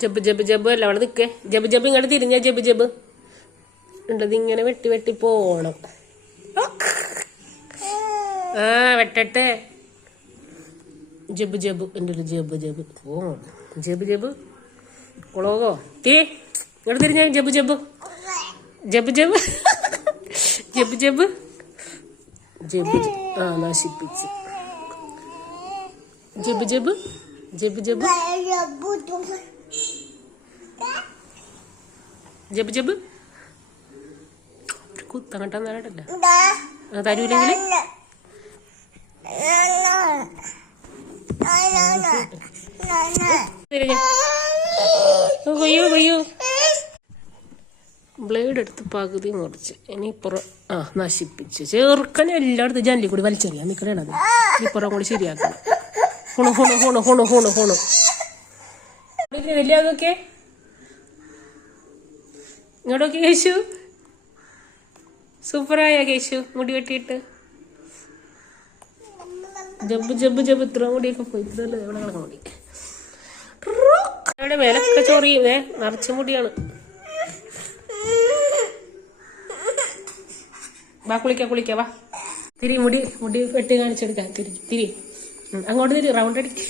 ജബ് ജബ് ജബ് അല്ല അവിടെ നിൽക്കേ. ജബ് ജബ് ഇങ്ങോട്ട് തിരിഞ്ഞ ജബ് ജബ് ഉണ്ടത് ഇങ്ങനെ വെട്ടി വെട്ടി പോണം. ആ വെട്ടട്ടെ. ജബ് ജബ് എൻ്റെ ഒരു ജബ് ജബ് പോണം. ജബ് ജബ് കുളോകോ തീ ഇങ്ങോട്ട് തിരിഞ്ഞ ജബ് ജബ് ജബ് ജബ് ജബ് ജബ് ജബ് ആ നശിപ്പിച്ച്. ജബ് ജബ് ജബ് ജബ് ജബ് ജബ് ഒരു കുത്തങ്ങട്ട നേരട്ടല്ല തരൂലെങ്കിൽ കൊയ്യോ കൊയ്യോ. ബ്ലേഡ് എടുത്ത് പകുതി മുറിച്ച് ഇനിയിപ്പുറം ആ നശിപ്പിച്ച് ചെറുക്കനെ എല്ലായിടത്തും ജനലിൽ കൂടി വലിച്ചെറിയാൻ നിൽക്കണത്. ഇനിപ്പുറം കൂടി ശരിയാക്കണം. ഹുണു ഹുണു ഹുണു ഹുണു ഹുണു ഹുണു വലിയ അതൊക്കെ ഇങ്ങോട്ടൊക്കെ. കേശു സൂപ്പറായ കേശു മുടി വെട്ടിയിട്ട്. ജബ് ജബ് ജബ് ഇത്ര മുടിയൊക്കെ പോയി. ഇത്രല്ലേ എവിടെ കിടക്കുന്ന മുടി അവിടെ മേലൊക്കെ ചൊറിയുന്നേ നിറച്ച മുടിയാണ്. വാ കുളിക്കാം കുളിക്കാം വാ. തിരി മുടി മുടി വെട്ടി കാണിച്ചെടുക്കാം. തിരി അങ്ങോട്ട് തിരി റൗണ്ട് അടിക്ക്.